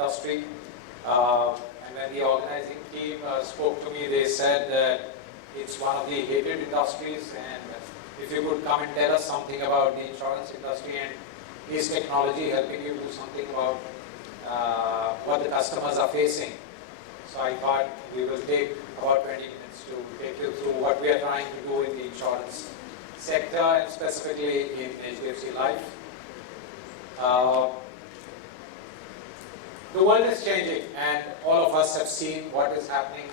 industry. And when the organizing team spoke to me, they said that it's one of the hated industries, and if you could come and tell us something about the insurance industry, and is technology helping you do something about what the customers are facing. So I thought we will take about 20 minutes to take you through what we are trying to do in the insurance sector, and specifically in HDFC Life. The world is changing, and all of us have seen what is happening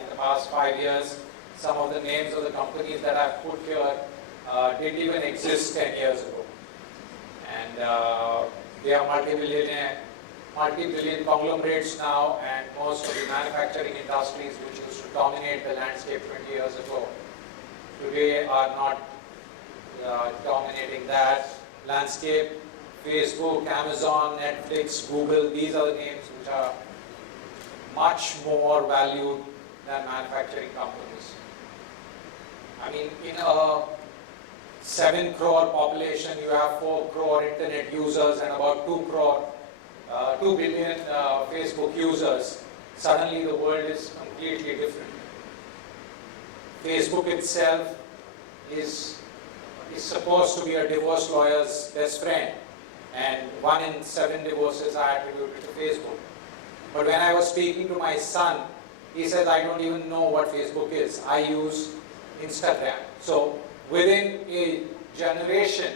in the past 5 years. Some of the names of the companies that I've put here didn't even exist 10 years ago. And they are multi-billion conglomerates now, and most of the manufacturing industries which used to dominate the landscape 20 years ago, today are not dominating that landscape. Facebook, Amazon, Netflix, Google, these are the names which are much more valued than manufacturing companies. I mean, in a 7 crore population, you have 4 crore internet users and about 2 billion Facebook users. Suddenly the world is completely different. Facebook itself is supposed to be a divorce lawyer's best friend, and 1 in 7 divorces are attributed to Facebook. But when I was speaking to my son, he said, I don't even know what Facebook is. I use Instagram. So within a generation,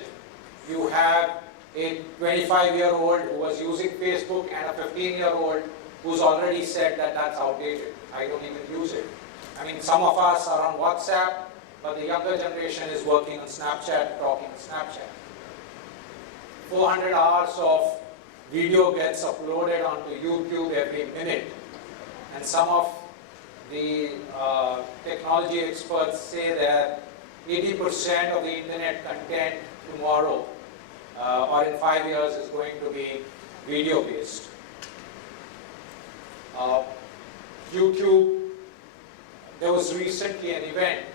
you have a 25-year-old who was using Facebook and a 15-year-old who's already said that that's outdated. I don't even use it. I mean, some of us are on WhatsApp, but the younger generation is working on Snapchat, talking on Snapchat. 400 hours of video gets uploaded onto YouTube every minute. And some of the technology experts say that 80% of the internet content tomorrow or in 5 years is going to be video based. YouTube, there was recently an event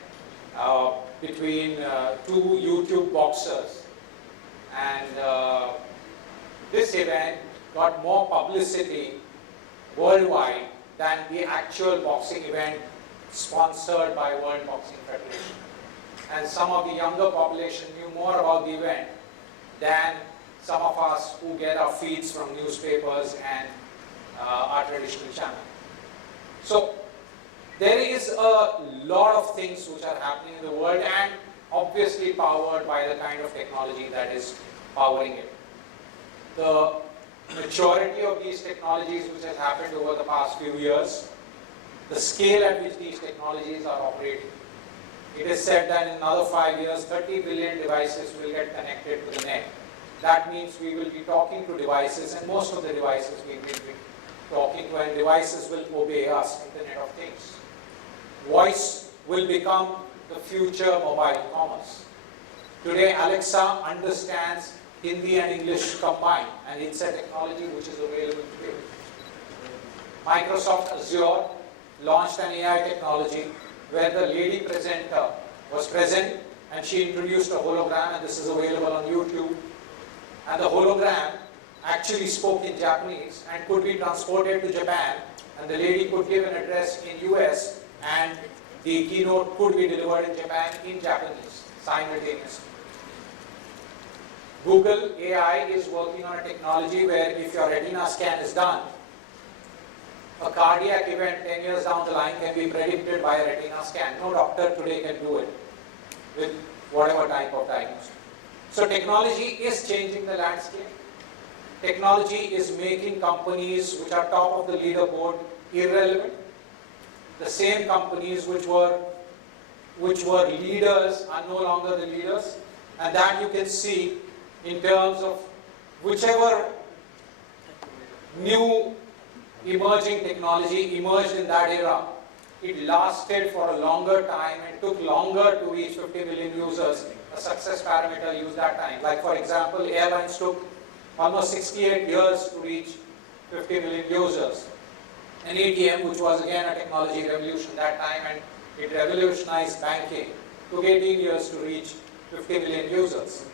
between 2 YouTube boxers, and this event got more publicity worldwide than the actual boxing event sponsored by World Boxing Federation. And some of the younger population knew more about the event than some of us who get our feeds from newspapers and our traditional channel. So there is a lot of things which are happening in the world, and obviously powered by the kind of technology that is powering it. The maturity of these technologies which has happened over the past few years, the scale at which these technologies are operating. It is said that in another 5 years, 30 billion devices will get connected to the net. That means we will be talking to devices, and most of the devices we will be talking to, and devices will obey us, Internet of Things. Voice will become the future mobile commerce. Today, Alexa understands Hindi and English combined, and it's a technology which is available today. Microsoft Azure launched an AI technology where the lady presenter was present and she introduced a hologram, and this is available on YouTube. And the hologram actually spoke in Japanese and could be transported to Japan, and the lady could give an address in US and the keynote could be delivered in Japan in Japanese simultaneously. Google AI is working on a technology where if your retina scan is done, a cardiac event 10 years down the line can be predicted by a retina scan. No doctor today can do it with whatever type of diagnosis. So technology is changing the landscape. Technology is making companies which are top of the leaderboard irrelevant. The same companies which were leaders are no longer the leaders, and that you can see in terms of whichever new emerging technology emerged in that era. It lasted for a longer time and took longer to reach 50 million users. A success parameter used that time. Like for example, airlines took almost 68 years to reach 50 million users. An ATM, which was again a technology revolution that time, and it revolutionized banking, took 18 years to reach 50 million users.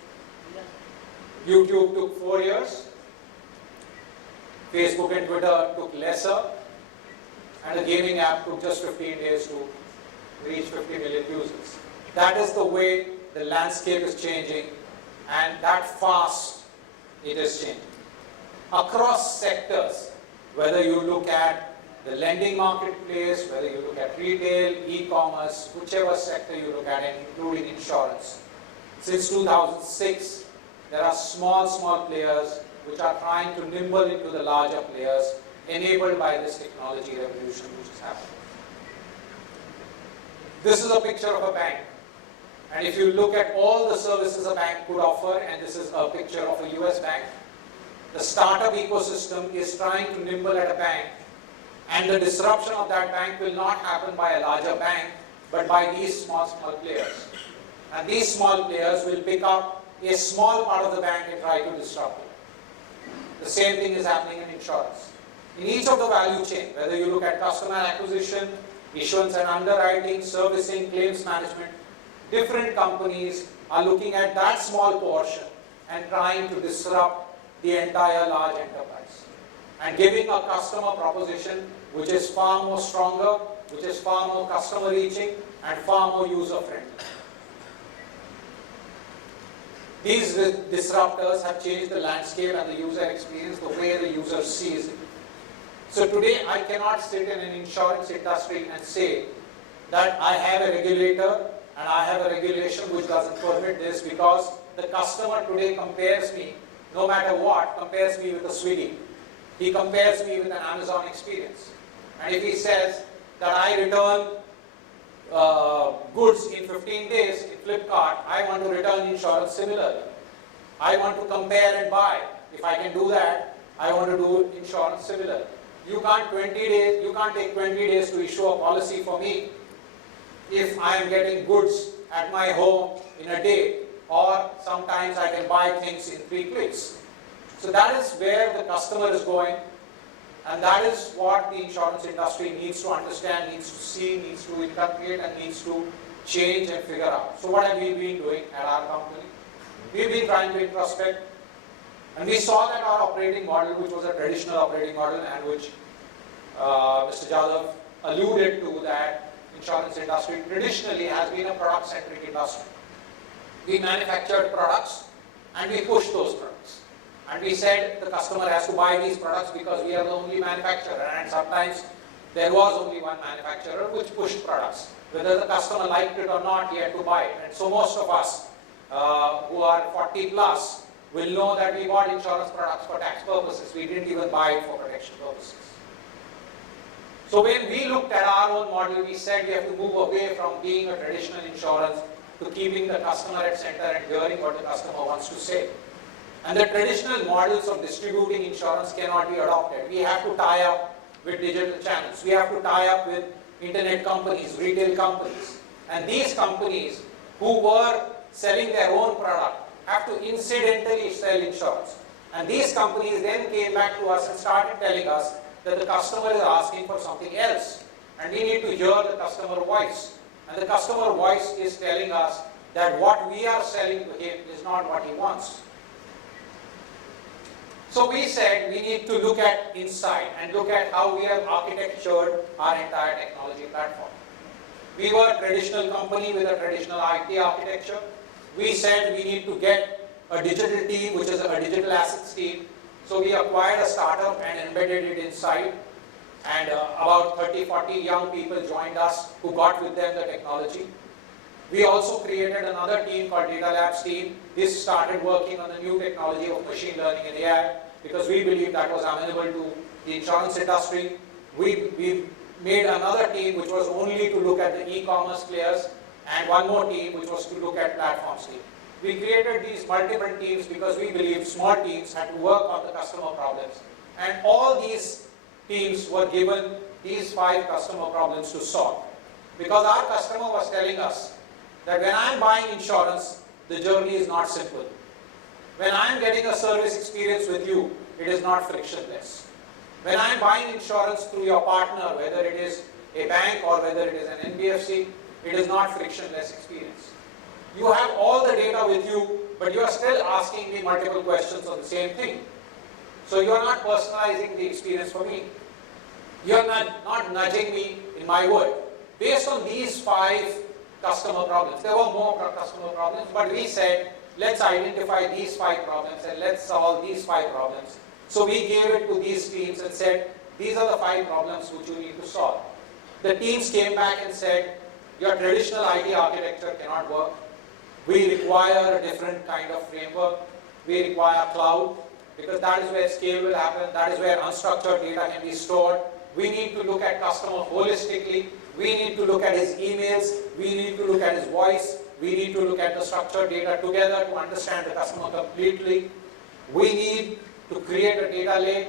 YouTube took 4 years. Facebook and Twitter took lesser, and the gaming app took just 15 days to reach 50 million users. That is the way the landscape is changing, and that fast it is changing. Across sectors, whether you look at the lending marketplace, whether you look at retail, e-commerce, whichever sector you look at, including insurance. Since 2006, there are small players which are trying to nimble into the larger players, enabled by this technology revolution which is happening. This is a picture of a bank. And if you look at all the services a bank could offer, and this is a picture of a US bank, the startup ecosystem is trying to nimble at a bank, and the disruption of that bank will not happen by a larger bank, but by these small players. And these small players will pick up a small part of the bank and try to disrupt it. The same thing is happening in insurance. In each of the value chain, whether you look at customer acquisition, issuance and underwriting, servicing, claims management, different companies are looking at that small portion and trying to disrupt the entire large enterprise, and giving a customer proposition which is far more stronger, which is far more customer reaching, and far more user friendly. These disruptors have changed the landscape and the user experience, the way the user sees it. So today I cannot sit in an insurance industry and say that I have a regulator and I have a regulation which doesn't permit this, because the customer today compares me, no matter what, compares me with a Swiggy. He compares me with an Amazon experience. And if he says that I return goods in 15 days in Flipkart, I want to return insurance similarly. I want to compare and buy. If I can do that, I want to do insurance similarly. You can't take 20 days to issue a policy for me if I am getting goods at my home in a day, or sometimes I can buy things in 3 clicks. So that is where the customer is going, and that is what the insurance industry needs to understand, needs to see, needs to interpret, and needs to change and figure out. So what have we been doing at our company? We've been trying to introspect, and we saw that our operating model, which was a traditional operating model, and which Mr. Jadhav alluded to, that insurance industry traditionally has been a product-centric industry. We manufactured products and we pushed those products. And we said the customer has to buy these products because we are the only manufacturer, and sometimes there was only one manufacturer which pushed products. Whether the customer liked it or not, he had to buy it. And so most of us who are 40 plus will know that we bought insurance products for tax purposes. We didn't even buy it for protection purposes. So when we looked at our own model, we said we have to move away from being a traditional insurance to keeping the customer at center and hearing what the customer wants to say. And the traditional models of distributing insurance cannot be adopted. We have to tie up with digital channels. We have to tie up with internet companies, retail companies. And these companies who were selling their own product have to incidentally sell insurance. And these companies then came back to us and started telling us that the customer is asking for something else. And we need to hear the customer voice. And the customer voice is telling us that what we are selling to him is not what he wants. So we said we need to look at inside and look at how we have architectured our entire technology platform. We were a traditional company with a traditional IT architecture. We said we need to get a digital team, which is a digital assets team. So we acquired a startup and embedded it inside. And about 30, 40 young people joined us who got with them the technology. We also created another team called Data Labs team. This started working on the new technology of machine learning and AI because we believed that was amenable to the insurance industry. We made another team which was only to look at the e-commerce players, and one more team which was to look at platforms team. We created these multiple teams because we believed small teams had to work on the customer problems. And all these teams were given these 5 customer problems to solve. Because our customer was telling us that when I'm buying insurance, the journey is not simple. When I'm getting a service experience with you, it is not frictionless. When I'm buying insurance through your partner, whether it is a bank or whether it is an NBFC, it is not frictionless experience. You have all the data with you, but you are still asking me multiple questions on the same thing. So you are not personalizing the experience for me. You are not nudging me in my word. Based on these 5 customer problems, there were more customer problems, but we said, let's identify these 5 problems and let's solve these 5 problems. So we gave it to these teams and said, these are the 5 problems which you need to solve. The teams came back and said, your traditional IT architecture cannot work. We require a different kind of framework. We require cloud, because that is where scale will happen. That is where unstructured data can be stored. We need to look at customer holistically. We need to look at his emails. We need to look at his voice. We need to look at the structured data together to understand the customer completely. We need to create a data lake,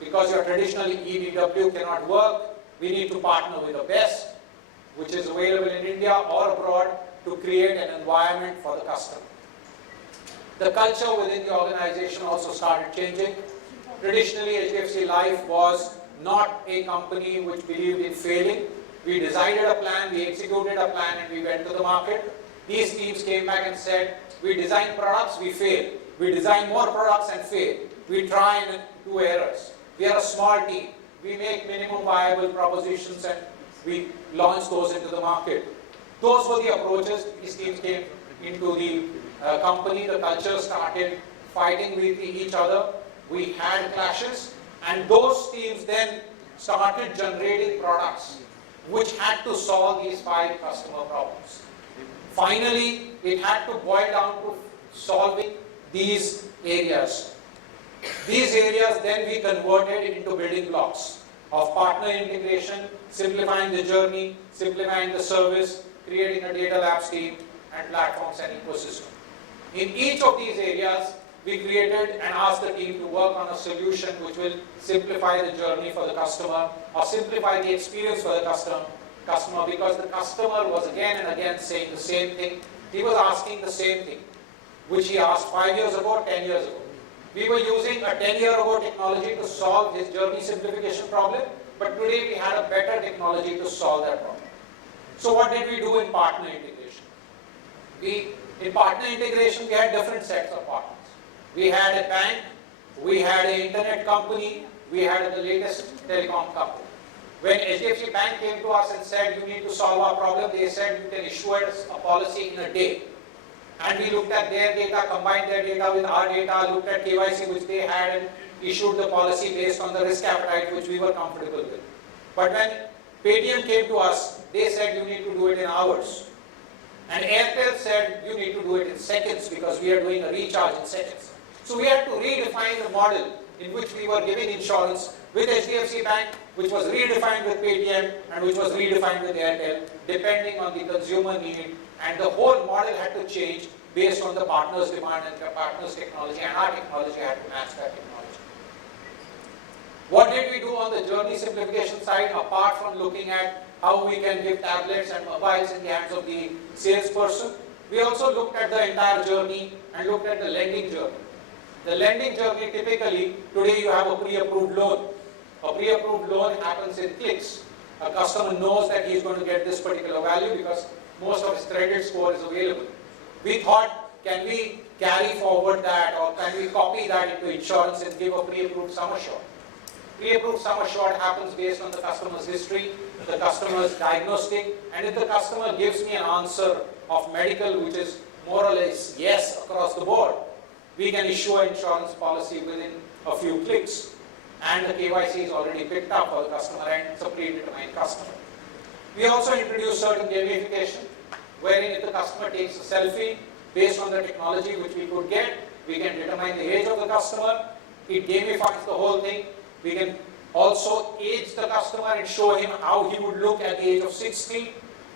because your traditional EDW cannot work. We need to partner with the best, which is available in India or abroad, to create an environment for the customer. The culture within the organization also started changing. Traditionally, HDFC Life was not a company which believed in failing. We decided a plan, we executed a plan, and we went to the market. These teams came back and said, we design products, we fail. We design more products and fail. We try and do errors. We are a small team. We make minimum viable propositions and we launch those into the market. Those were the approaches. These teams came into the company. The culture started fighting with each other. We had clashes, and those teams then started generating products which had to solve these 5 customer problems. Finally, it had to boil down to solving these areas. These areas then we converted into building blocks of partner integration, simplifying the journey, simplifying the service, creating a data labs team, and platforms and ecosystem. In each of these areas, we created and asked the team to work on a solution which will simplify the journey for the customer, or simplify the experience for the customer, because the customer was again and again saying the same thing. He was asking the same thing, which he asked 5 years ago, 10 years ago. We were using a 10-year-ago technology to solve his journey simplification problem, but today we had a better technology to solve that problem. So what did we do in partner integration? In partner integration, we had different sets of partners. We had a bank, we had an internet company, we had the latest telecom company. When HDFC Bank came to us and said, you need to solve our problem, they said, you can issue us a policy in a day. And we looked at their data, combined their data with our data, looked at KYC which they had, and issued the policy based on the risk appetite which we were comfortable with. But when Paytm came to us, they said you need to do it in hours. And Airtel said you need to do it in seconds, because we are doing a recharge in seconds. So we had to redefine the model in which we were giving insurance with HDFC Bank, which was redefined with Paytm, and which was redefined with Airtel, depending on the consumer need. And the whole model had to change based on the partner's demand and the partner's technology, and our technology had to match that technology. What did we do on the journey simplification side, apart from looking at how we can give tablets and mobiles in the hands of the salesperson? We also looked at the entire journey and looked at the lending journey. The lending journey, typically, today you have a pre-approved loan. A pre-approved loan happens in clicks. A customer knows that he is going to get this particular value because most of his credit score is available. We thought, can we carry forward that, or can we copy that into insurance and give a pre-approved sum assured? Pre-approved sum assured happens based on the customer's history, the customer's diagnostic, and if the customer gives me an answer of medical which is more or less yes across the board, we can issue an insurance policy within a few clicks, and the KYC is already picked up for the customer, and it's a predetermined customer. We also introduced certain gamification, wherein if the customer takes a selfie, based on the technology which we could get, we can determine the age of the customer. It gamifies the whole thing. We can also age the customer and show him how he would look at the age of 60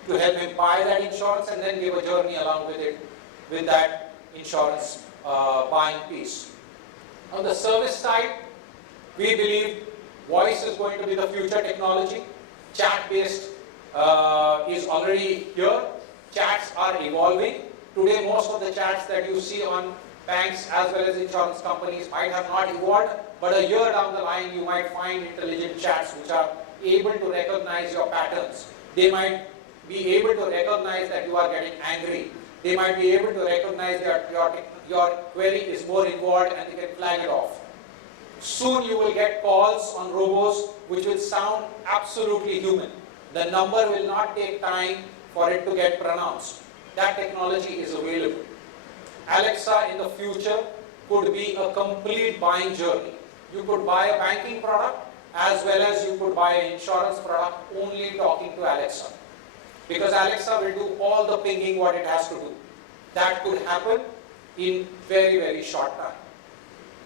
to help him buy that insurance, and then give a journey along with it, with that insurance buying piece. On the service side, we believe voice is going to be the future technology. Chat-based is already here. Chats are evolving. Today, most of the chats that you see on banks as well as insurance companies might have not evolved, but a year down the line, you might find intelligent chats which are able to recognize your patterns. They might be able to recognize that you are getting angry. They might be able to recognize that your query is more involved, and they can flag it off. Soon you will get calls on robos which will sound absolutely human. The number will not take time for it to get pronounced. That technology is available. Alexa in the future could be a complete buying journey. You could buy a banking product as well as you could buy an insurance product only talking to Alexa. Because Alexa will do all the pinging what it has to do. That could happen in very, very short time.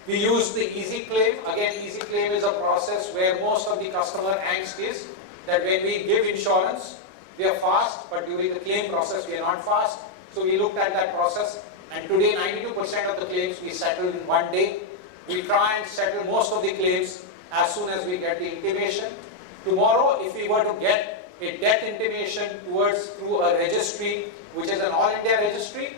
We use the easy claim. Again, easy claim is a process where most of the customer angst is that when we give insurance, we are fast, but during the claim process, we are not fast. So we looked at that process, and today 92% of the claims we settle in one day. We try and settle most of the claims as soon as we get the intimation. Tomorrow, if we were to get a death intimation through a registry, which is an all-India registry,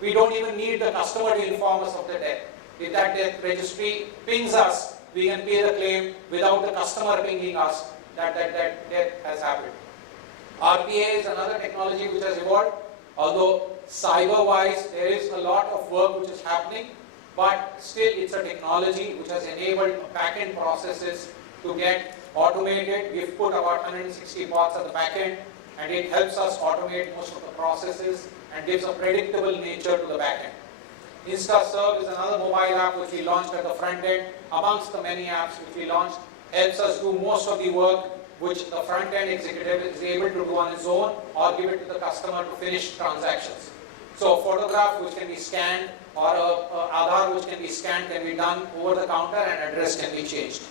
we don't even need the customer to inform us of the death. If that death registry pings us, we can pay the claim without the customer pinging us that death has happened. RPA is another technology which has evolved, although cyber-wise there is a lot of work which is happening, but still it's a technology which has enabled back-end processes to get automated. We've put about 160 bots at the back-end, and it helps us automate most of the processes and gives a predictable nature to the back-end. InstaServe is another mobile app which we launched at the front end. Amongst the many apps which we launched, helps us do most of the work which the front end executive is able to do on his own or give it to the customer to finish transactions. So a photograph which can be scanned or a Aadhaar which can be scanned can be done over the counter and address can be changed.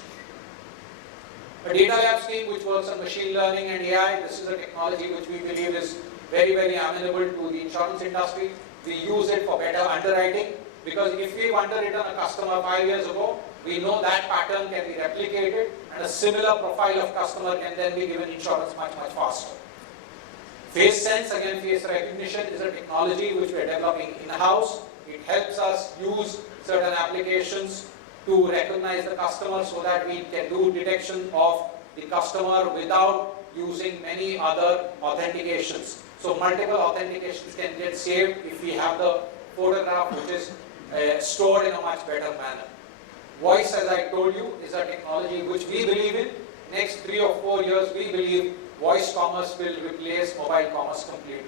A data lab team which works on machine learning and AI, this is a technology which we believe is very, very amenable to the insurance industry. We use it for better underwriting because if we've underwritten a customer 5 years ago, we know that pattern can be replicated and a similar profile of customer can then be given insurance much, much faster. Face Sense, again face recognition, is a technology which we are developing in-house. It helps us use certain applications to recognize the customer so that we can do detection of the customer without using many other authentications. So multiple authentications can get saved if we have the photograph which is stored in a much better manner. Voice, as I told you, is a technology which we believe in. Next 3 or 4 years, we believe voice commerce will replace mobile commerce completely.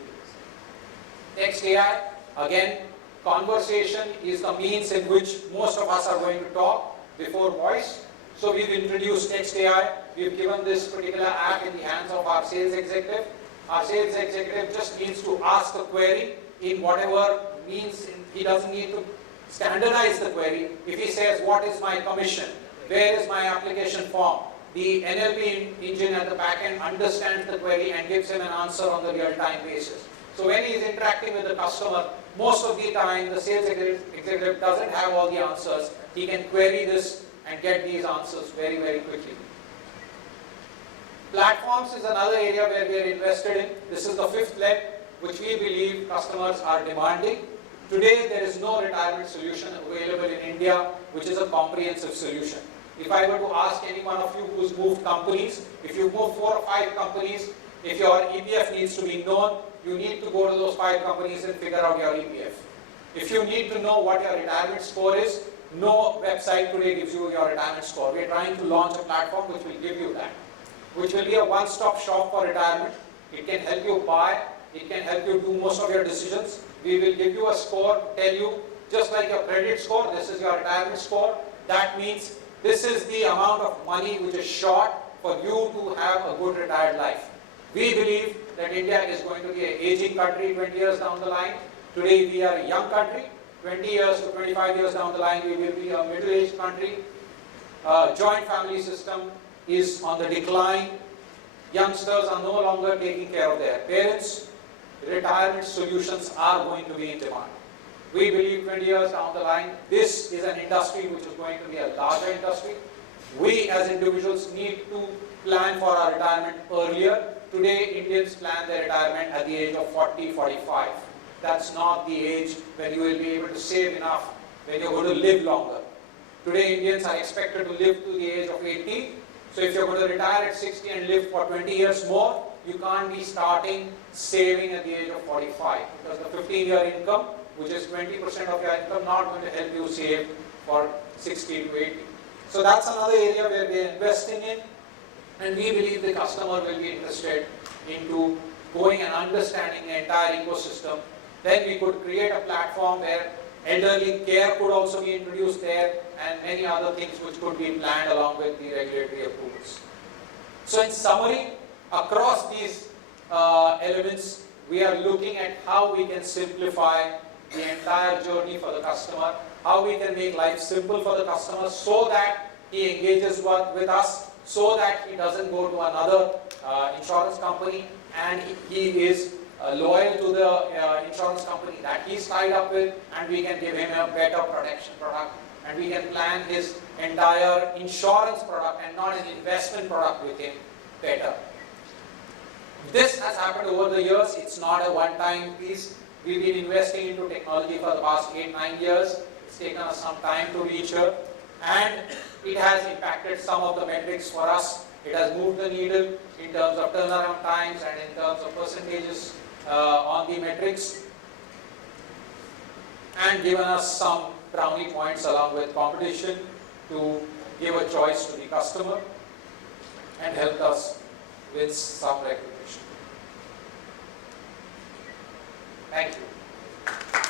Text AI, again, conversation is the means in which most of us are going to talk before voice. So we've introduced Text AI. We've given this particular app in the hands of our sales executive. Our sales executive just needs to ask a query in whatever means. He doesn't need to standardize the query. If he says, what is my commission? Where is my application form? The NLP engine at the back end understands the query and gives him an answer on the real-time basis. So when he is interacting with the customer, most of the time the sales executive doesn't have all the answers. He can query this and get these answers very, very quickly. Platforms is another area where we are invested in. This is the fifth leg which we believe customers are demanding. Today there is no retirement solution available in India which is a comprehensive solution. If I were to ask any one of you who's moved companies, if you move 4 or 5 companies, if your EPF needs to be known, you need to go to those 5 companies and figure out your EPF. If you need to know what your retirement score is, no website today gives you your retirement score. We are trying to launch a platform which will give you that, which will be a one-stop shop for retirement. It can help you buy, it can help you do most of your decisions. We will give you a score, tell you, just like your credit score, this is your retirement score. That means this is the amount of money which is short for you to have a good retired life. We believe that India is going to be an aging country 20 years down the line. Today we are a young country. 20 years to 25 years down the line we will be a middle-aged country. Joint family system is on the decline. Youngsters are no longer taking care of their parents. Retirement solutions are going to be in demand. We believe 20 years down the line, this is an industry which is going to be a larger industry. We as individuals need to plan for our retirement earlier. Today, Indians plan their retirement at the age of 40, 45. That's not the age when you will be able to save enough, when you're going to live longer. Today, Indians are expected to live to the age of 80. So if you're going to retire at 60 and live for 20 years more, you can't be starting saving at the age of 45 because the 15-year income, which is 20% of your income, not going to help you save for 60 to 80. So that's another area where we are investing in, and we believe the customer will be interested into going and understanding the entire ecosystem. Then we could create a platform where elderly care could also be introduced there, and many other things which could be planned along with the regulatory approvals. So in summary, across these elements, we are looking at how we can simplify the entire journey for the customer, how we can make life simple for the customer so that he engages with us, so that he doesn't go to another insurance company, and he is loyal to the insurance company that he's tied up with, and we can give him a better protection product, and we can plan his entire insurance product and not an investment product with him better. This has happened over the years. It's not a one-time piece. We've been investing into technology for the past 8-9 years. It's taken us some time to reach here, and it has impacted some of the metrics for us. It has moved the needle in terms of turnaround times and in terms of percentages on the metrics, and given us some brownie points along with competition to give a choice to the customer and helped us with some recognition. Thank you.